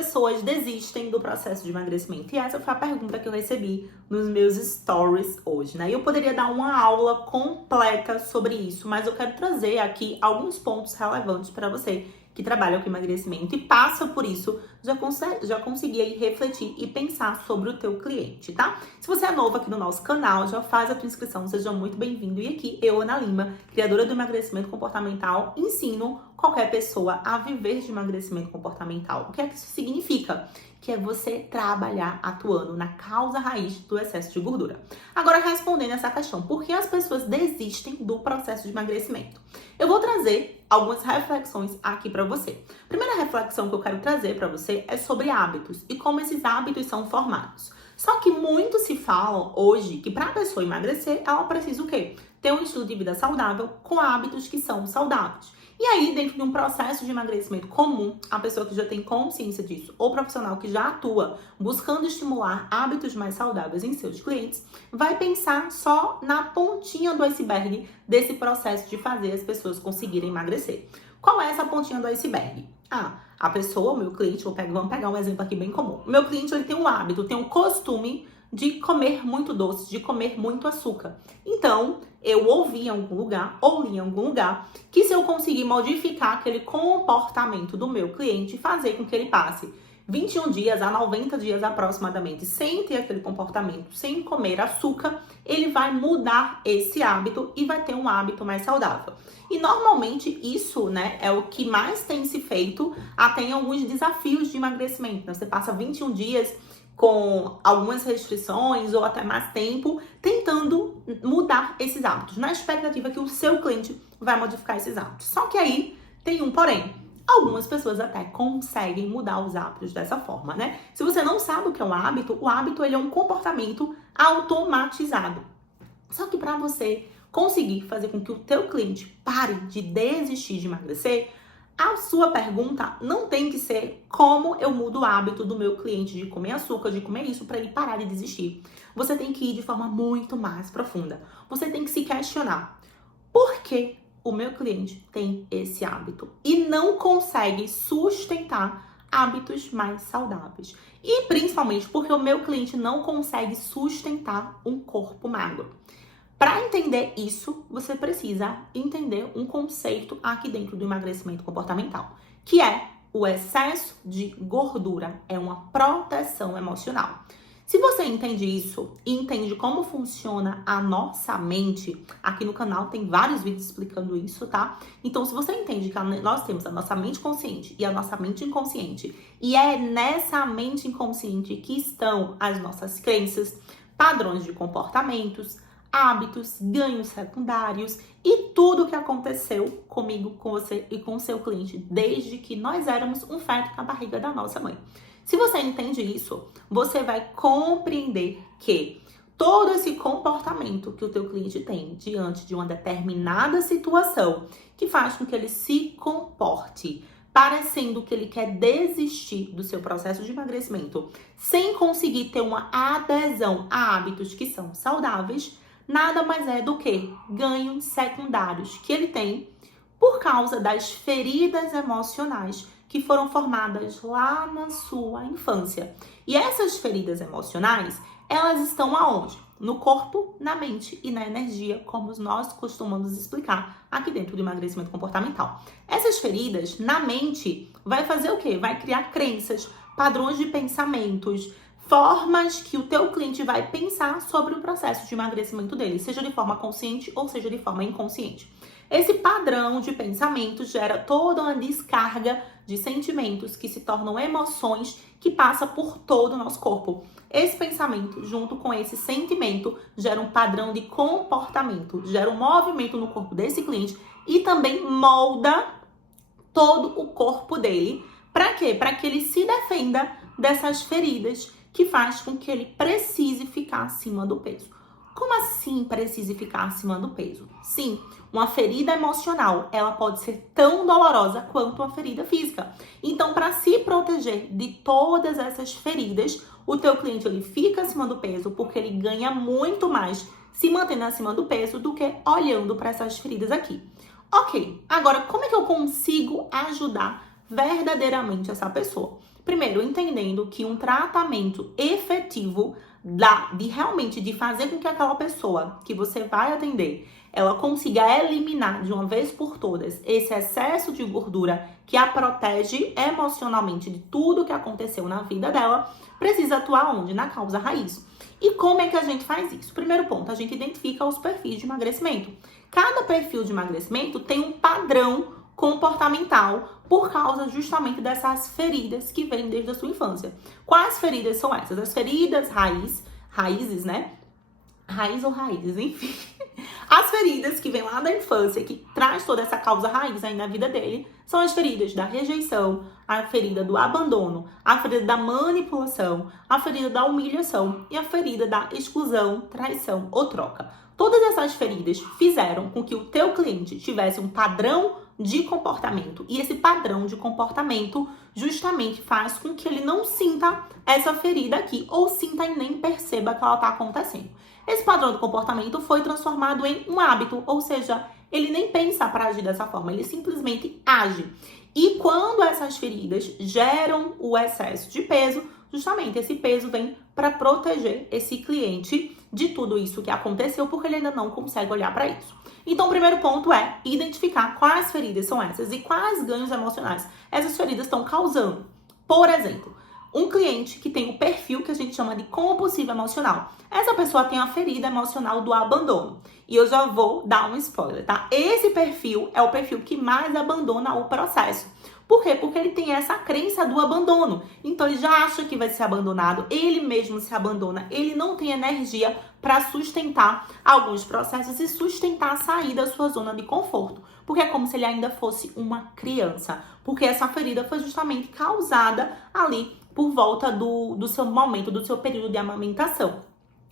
pessoas desistem do processo de emagrecimento? E essa foi a pergunta que eu recebi nos meus stories hoje, né? E eu poderia dar uma aula completa sobre isso, mas eu quero trazer aqui alguns pontos relevantes para você que trabalha com emagrecimento e passa por isso, já consegui aí refletir e pensar sobre o teu cliente, tá? Se você é novo aqui no nosso canal, já faz a tua inscrição, seja muito bem-vindo. E aqui, eu, Ana Lima, criadora do emagrecimento comportamental, ensino qualquer pessoa a viver de emagrecimento comportamental. O que é que isso significa? Que é você trabalhar atuando na causa raiz do excesso de gordura. Agora, respondendo essa questão, por que as pessoas desistem do processo de emagrecimento? Eu vou trazer algumas reflexões aqui para você. A primeira reflexão que eu quero trazer para você é sobre hábitos e como esses hábitos são formados. Só que muito se fala hoje que para a pessoa emagrecer, ela precisa o quê? Ter um estilo de vida saudável com hábitos que são saudáveis. E aí, dentro de um processo de emagrecimento comum, a pessoa que já tem consciência disso, ou profissional que já atua buscando estimular hábitos mais saudáveis em seus clientes, vai pensar só na pontinha do iceberg desse processo de fazer as pessoas conseguirem emagrecer. Qual é essa pontinha do iceberg? A pessoa, o meu cliente, vamos pegar um exemplo aqui bem comum. O meu cliente, ele tem um hábito, tem um costume de comer muito doce, de comer muito açúcar. Então, eu ouvi em algum lugar, ou li em algum lugar, que se eu conseguir modificar aquele comportamento do meu cliente, fazer com que ele passe 21 dias a 90 dias aproximadamente, sem ter aquele comportamento, sem comer açúcar, ele vai mudar esse hábito e vai ter um hábito mais saudável. E normalmente isso, né, é o que mais tem se feito até em alguns desafios de emagrecimento. Né? Você passa 21 dias com algumas restrições ou até mais tempo, tentando mudar esses hábitos, na expectativa que o seu cliente vai modificar esses hábitos. Só que aí tem um porém. Algumas pessoas até conseguem mudar os hábitos dessa forma, né? Se você não sabe o que é um hábito, o hábito ele é um comportamento automatizado. Só que para você conseguir fazer com que o teu cliente pare de desistir de emagrecer, a sua pergunta não tem que ser como eu mudo o hábito do meu cliente de comer açúcar, de comer isso, para ele parar de desistir. Você tem que ir de forma muito mais profunda. Você tem que se questionar. Por que o meu cliente tem esse hábito e não consegue sustentar hábitos mais saudáveis? E principalmente porque o meu cliente não consegue sustentar um corpo magro. Para entender isso, você precisa entender um conceito aqui dentro do emagrecimento comportamental, que é o excesso de gordura, é uma proteção emocional. Se você entende isso e entende como funciona a nossa mente, aqui no canal tem vários vídeos explicando isso, tá? Então, se você entende que nós temos a nossa mente consciente e a nossa mente inconsciente, e é nessa mente inconsciente que estão as nossas crenças, padrões de comportamentos, hábitos, ganhos secundários e tudo o que aconteceu comigo, com você e com o seu cliente desde que nós éramos um feto na barriga da nossa mãe. Se você entende isso, você vai compreender que todo esse comportamento que o teu cliente tem diante de uma determinada situação que faz com que ele se comporte parecendo que ele quer desistir do seu processo de emagrecimento sem conseguir ter uma adesão a hábitos que são saudáveis, nada mais é do que ganhos secundários que ele tem por causa das feridas emocionais que foram formadas lá na sua infância. E essas feridas emocionais, elas estão aonde? No corpo, na mente e na energia, como nós costumamos explicar aqui dentro do emagrecimento comportamental. Essas feridas, na mente, vai fazer o quê? Vai criar crenças, padrões de pensamentos, formas que o teu cliente vai pensar sobre o processo de emagrecimento dele, seja de forma consciente ou seja de forma inconsciente. Esse padrão de pensamento gera toda uma descarga de sentimentos que se tornam emoções que passa por todo o nosso corpo. Esse pensamento, junto com esse sentimento, gera um padrão de comportamento, gera um movimento no corpo desse cliente e também molda todo o corpo dele. Para quê? Para que ele se defenda dessas feridas que faz com que ele precise ficar acima do peso. Como assim precise ficar acima do peso? Sim, uma ferida emocional, ela pode ser tão dolorosa quanto uma ferida física. Então, para se proteger de todas essas feridas, o teu cliente ele fica acima do peso porque ele ganha muito mais se mantendo acima do peso do que olhando para essas feridas aqui. Ok, agora como é que eu consigo ajudar verdadeiramente essa pessoa? Primeiro, entendendo que um tratamento efetivo de fazer com que aquela pessoa que você vai atender, ela consiga eliminar de uma vez por todas esse excesso de gordura que a protege emocionalmente de tudo que aconteceu na vida dela, precisa atuar onde? Na causa raiz. E como é que a gente faz isso? Primeiro ponto, a gente identifica os perfis de emagrecimento. Cada perfil de emagrecimento tem um padrão comportamental por causa justamente dessas feridas que vêm desde a sua infância. Quais feridas são essas? As feridas raízes, né? Raiz ou raízes, enfim. As feridas que vêm lá da infância, que traz toda essa causa raiz aí na vida dele, são as feridas da rejeição, a ferida do abandono, a ferida da manipulação, a ferida da humilhação e a ferida da exclusão, traição ou troca. Todas essas feridas fizeram com que o teu cliente tivesse um padrão de comportamento. E esse padrão de comportamento justamente faz com que ele não sinta essa ferida aqui, ou sinta e nem perceba que ela está acontecendo. Esse padrão de comportamento foi transformado em um hábito, ou seja, ele nem pensa para agir dessa forma, ele simplesmente age. E quando essas feridas geram o excesso de peso, justamente esse peso vem para proteger esse cliente de tudo isso que aconteceu, porque ele ainda não consegue olhar para isso. Então, o primeiro ponto é identificar quais feridas são essas e quais ganhos emocionais essas feridas estão causando. Por exemplo, um cliente que tem o perfil que a gente chama de compulsivo emocional. Essa pessoa tem a ferida emocional do abandono. E eu já vou dar um spoiler, tá? Esse perfil é o perfil que mais abandona o processo. Por quê? Porque ele tem essa crença do abandono. Então, ele já acha que vai ser abandonado, ele mesmo se abandona, ele não tem energia para sustentar alguns processos e sustentar a sair da sua zona de conforto. Porque é como se ele ainda fosse uma criança. Porque essa ferida foi justamente causada ali por volta do seu momento, do seu período de amamentação.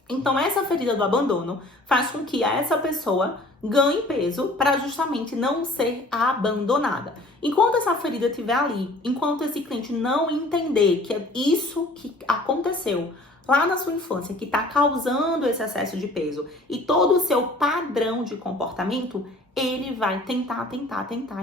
Então, essa ferida do abandono faz com que essa pessoa ganhe peso para justamente não ser abandonada. Enquanto essa ferida estiver ali, enquanto esse cliente não entender que é isso que aconteceu lá na sua infância, que está causando esse excesso de peso e todo o seu padrão de comportamento, ele vai tentar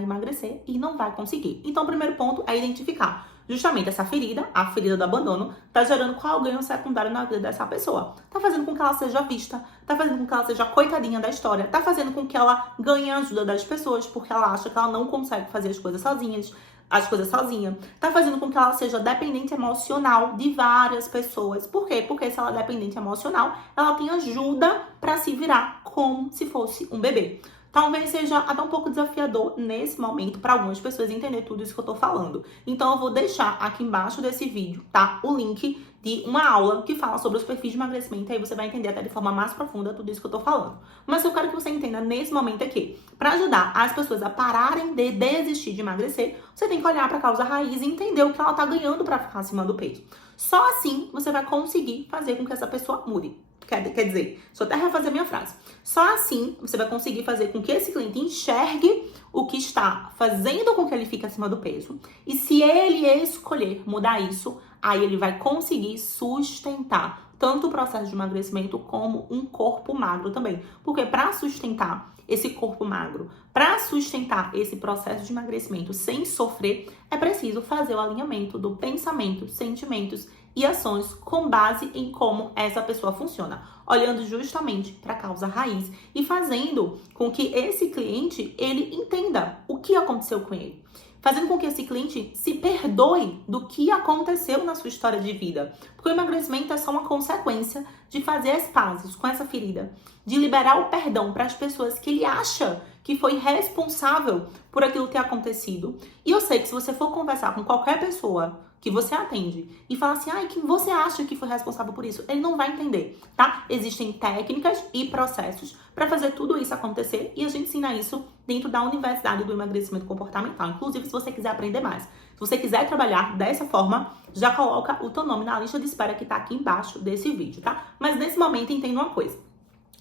emagrecer e não vai conseguir. Então, o primeiro ponto é identificar justamente essa ferida, a ferida do abandono, tá gerando qual ganho secundário na vida dessa pessoa. Tá fazendo com que ela seja vista, tá fazendo com que ela seja a coitadinha da história, tá fazendo com que ela ganhe a ajuda das pessoas, porque ela acha que ela não consegue fazer as coisas sozinha, tá fazendo com que ela seja dependente emocional de várias pessoas. Por quê? Porque se ela é dependente emocional, ela tem ajuda para se virar como se fosse um bebê. Talvez seja até um pouco desafiador nesse momento para algumas pessoas entender tudo isso que eu tô falando. Então eu vou deixar aqui embaixo desse vídeo, tá? O link de uma aula que fala sobre os perfis de emagrecimento, aí você vai entender até de forma mais profunda tudo isso que eu tô falando. Mas eu quero que você entenda nesse momento aqui, para ajudar as pessoas a pararem de desistir de emagrecer, você tem que olhar para a causa raiz e entender o que ela tá ganhando para ficar acima do peso. Só assim você vai conseguir fazer com que essa pessoa mude. Quer dizer, deixa eu até refazer minha frase. Só assim você vai conseguir fazer com que esse cliente enxergue o que está fazendo com que ele fique acima do peso. E se ele escolher mudar isso, aí ele vai conseguir sustentar tanto o processo de emagrecimento como um corpo magro também. Porque para sustentar esse corpo magro, para sustentar esse processo de emagrecimento sem sofrer, é preciso fazer o alinhamento do pensamento, sentimentos e ações com base em como essa pessoa funciona, olhando justamente para a causa raiz e fazendo com que esse cliente ele entenda o que aconteceu com ele, fazendo com que esse cliente se perdoe do que aconteceu na sua história de vida, porque o emagrecimento é só uma consequência de fazer as pazes com essa ferida, de liberar o perdão para as pessoas que ele acha que foi responsável por aquilo ter acontecido. E eu sei que se você for conversar com qualquer pessoa que você atende e falar assim, quem você acha que foi responsável por isso? Ele não vai entender, tá? Existem técnicas e processos para fazer tudo isso acontecer e a gente ensina isso dentro da Universidade do Emagrecimento Comportamental. Inclusive, se você quiser aprender mais, se você quiser trabalhar dessa forma, já coloca o teu nome na lista de espera que tá aqui embaixo desse vídeo, tá? Mas nesse momento, entenda uma coisa.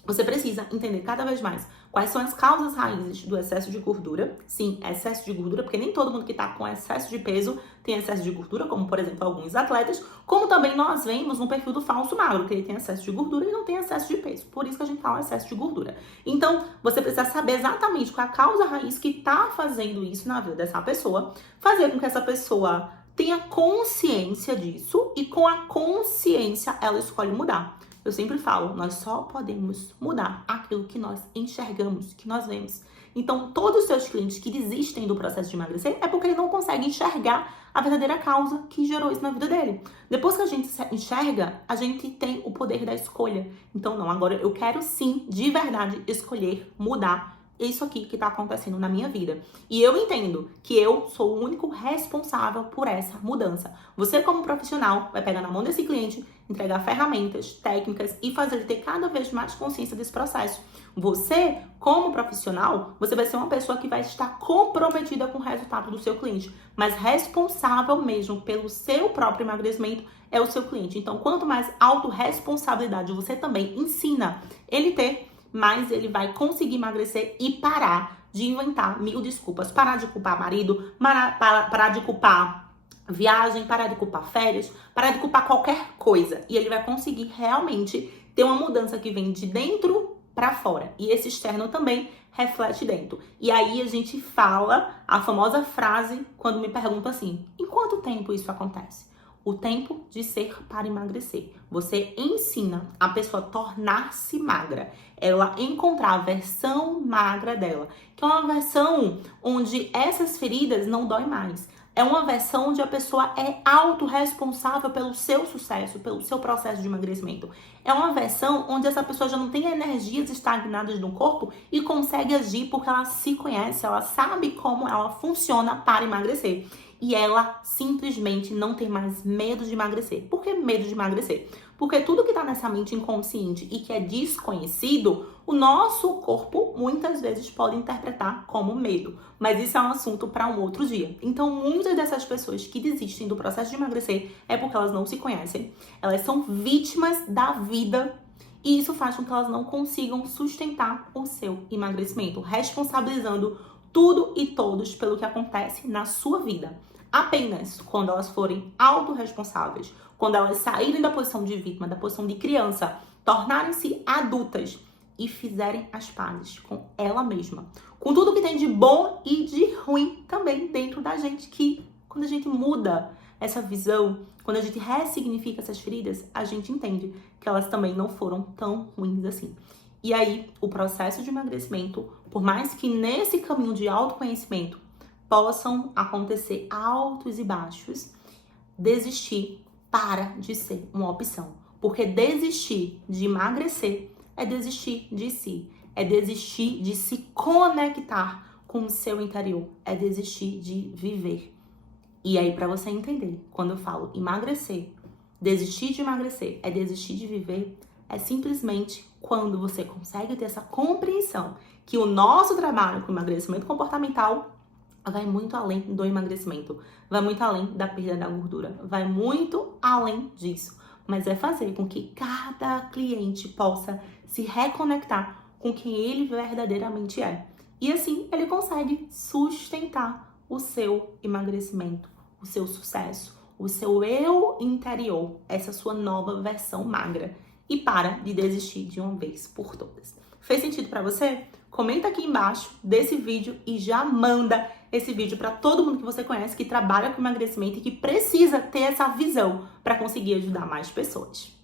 Você precisa entender cada vez mais quais são as causas raízes do excesso de gordura. Sim, excesso de gordura, porque nem todo mundo que tá com excesso de peso tem excesso de gordura, como por exemplo alguns atletas, como também nós vemos no perfil do falso magro, que ele tem excesso de gordura e não tem excesso de peso. Por isso que a gente fala excesso de gordura. Então, você precisa saber exatamente qual é a causa raiz que tá fazendo isso na vida dessa pessoa, fazer com que essa pessoa tenha consciência disso e com a consciência ela escolhe mudar. Eu sempre falo, nós só podemos mudar aquilo que nós enxergamos, que nós vemos. Então, todos os seus clientes que desistem do processo de emagrecer é porque ele não consegue enxergar a verdadeira causa que gerou isso na vida dele. Depois que a gente enxerga, a gente tem o poder da escolha. Então, não, agora eu quero sim, de verdade, escolher mudar isso aqui que tá acontecendo na minha vida. E eu entendo que eu sou o único responsável por essa mudança. Você, como profissional, vai pegar na mão desse cliente, entregar ferramentas, técnicas e fazer ele ter cada vez mais consciência desse processo. Você, como profissional, você vai ser uma pessoa que vai estar comprometida com o resultado do seu cliente, mas responsável mesmo pelo seu próprio emagrecimento é o seu cliente. Então, quanto mais autorresponsabilidade você também ensina ele ter, mais ele vai conseguir emagrecer e parar de inventar 1000 desculpas. Parar de culpar marido, parar de culpar viagem, parar de culpar férias, parar de culpar qualquer coisa. E ele vai conseguir realmente ter uma mudança que vem de dentro para fora. E esse externo também reflete dentro. E aí a gente fala a famosa frase quando me perguntam assim: em quanto tempo isso acontece? O tempo de ser para emagrecer. Você ensina a pessoa a tornar-se magra. Ela encontrar a versão magra dela. Que é uma versão onde essas feridas não doem mais. É uma versão onde a pessoa é autorresponsável pelo seu sucesso, pelo seu processo de emagrecimento. É uma versão onde essa pessoa já não tem energias estagnadas no corpo e consegue agir porque ela se conhece, ela sabe como ela funciona para emagrecer. E ela simplesmente não tem mais medo de emagrecer. Por que medo de emagrecer? Porque tudo que está nessa mente inconsciente e que é desconhecido, o nosso corpo muitas vezes pode interpretar como medo. Mas isso é um assunto para um outro dia. Então, muitas dessas pessoas que desistem do processo de emagrecer é porque elas não se conhecem. Elas são vítimas da vida. E isso faz com que elas não consigam sustentar o seu emagrecimento, responsabilizando tudo e todos pelo que acontece na sua vida. Apenas quando elas forem autorresponsáveis, quando elas saírem da posição de vítima, da posição de criança, tornarem-se adultas e fizerem as pazes com ela mesma, com tudo que tem de bom e de ruim também dentro da gente, que quando a gente muda essa visão, quando a gente ressignifica essas feridas, a gente entende que elas também não foram tão ruins assim. E aí, o processo de emagrecimento, por mais que nesse caminho de autoconhecimento possam acontecer altos e baixos, desistir para de ser uma opção. Porque desistir de emagrecer é desistir de si, é desistir de se conectar com o seu interior, é desistir de viver. E aí, para você entender, quando eu falo emagrecer, desistir de emagrecer é desistir de viver, é simplesmente quando você consegue ter essa compreensão que o nosso trabalho com emagrecimento comportamental vai muito além do emagrecimento, vai muito além da perda da gordura, vai muito além disso. Mas é fazer com que cada cliente possa se reconectar com quem ele verdadeiramente é. E assim ele consegue sustentar o seu emagrecimento, o seu sucesso, o seu eu interior, essa sua nova versão magra. E para de desistir de uma vez por todas. Fez sentido para você? Comenta aqui embaixo desse vídeo e já manda esse vídeo para todo mundo que você conhece que trabalha com emagrecimento e que precisa ter essa visão para conseguir ajudar mais pessoas.